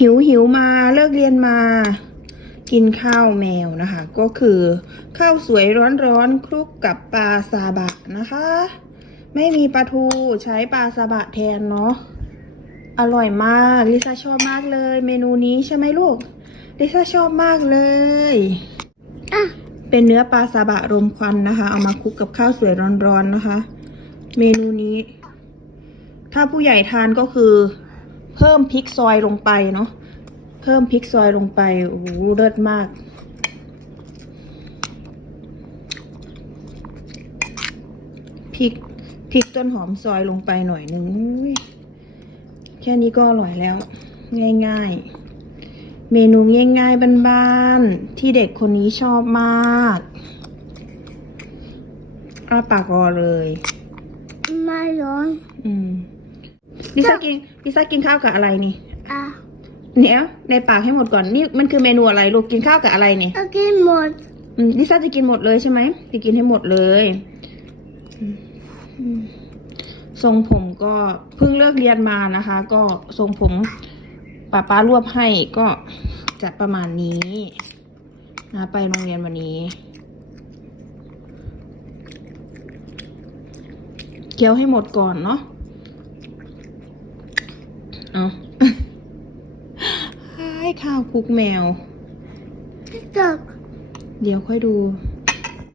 หิวหิวมาเลิกเรียนมา กินข้าวแมวนะคะ ก็คือข้าวสวยร้อนๆคลุกกับปลาซาบะนะคะ ไม่มีปลาทูใช้ปลาซาบะแทนเนาะอร่อยมากลิซ่าชอบมากเลย เมนูนี้ใช่ไหมลูกลิซ่าชอบมากเลยเป็นเนื้อปลาซาบะรมควันนะคะ เอามาคลุกกับข้าวสวยร้อนๆนะคะ เมนูนี้ ถ้าผู้ใหญ่ทานก็คือ เพิ่มพริกซอยลงไปเนาะเพิ่มพริกซอยลงไปโอ้โหเลิศมากพริกพริกต้นหอมซอยลงไปหน่อยหนึ่งอุ้ยแค่นี้ก็อร่อยแล้ว ง่ายๆ เมนูง่ายๆบ้านๆที่เด็กคนนี้ชอบมากอ้าปากรอเลย ไม่ร้อน อืม ลิซ่ากินลิซ่ากินข้าวกับอะไรนี่อะเดี๋ยวในปากให้หมดก่อนนี่มันคือเมนูอะไรลูกกินข้าวกับอะไรเนี่ยเอากินหมดอืมลิซ่าจะกินหมดเลยใช่ไหมจะกินให้หมดเลยอืมอืมทรงผมก็เพิ่งเลิกเรียนมานะคะ ก็ทรงผมป้าป้ารวบให้ก็จะประมาณนี้นะไปโรงเรียนวันนี้เคี้ยวให้หมดก่อนเนาะ เอาให้ข้าวคลุกแมวจักเดี๋ยวค่อยดู